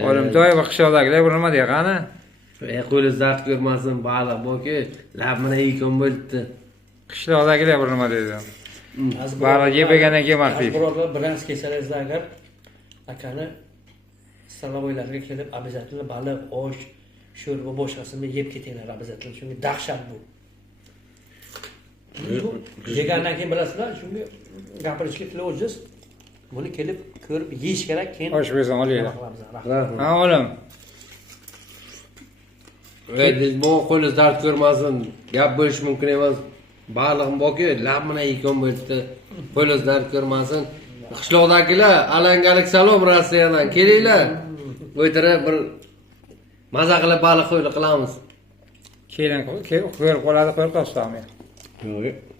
Olimtoy va qishloqdagilar bu nima deyaqani? Qo'li zart ko'rmasin, baliq borki, labini yeykan bo'libdi. Qishloqdagilar bu nima deydi? Baliq yeb yegandan keyin maqtaydi. Birovlar bilan kelsangiz agar akani Salavoylarga kelib обязательно baliq, osh, sho'rva boshqasini yeb ketinglar обязательно. Chunki dahshat bu. Yegandan keyin bilasizlar, chunki gapirishga tili ojiz. Buni kelib ko'rib yeyish kerak, keyin Osh bersan olaylar. Rahmat. Ha, olim. Bu qo'li zart ko'rmasin, gap bo'lish mumkin emas. Baliqim borki, labini yeykan bo'libdi. Qo'li zart ko'rmasin. Qishloqdagilar, alangalik salom Rossiyadan. Kelinglar. O'tirib bir maza qilib baliq qo'yli qilamiz. Keyin ko'rib qoladi, qo'yib qolsam. Yo'q.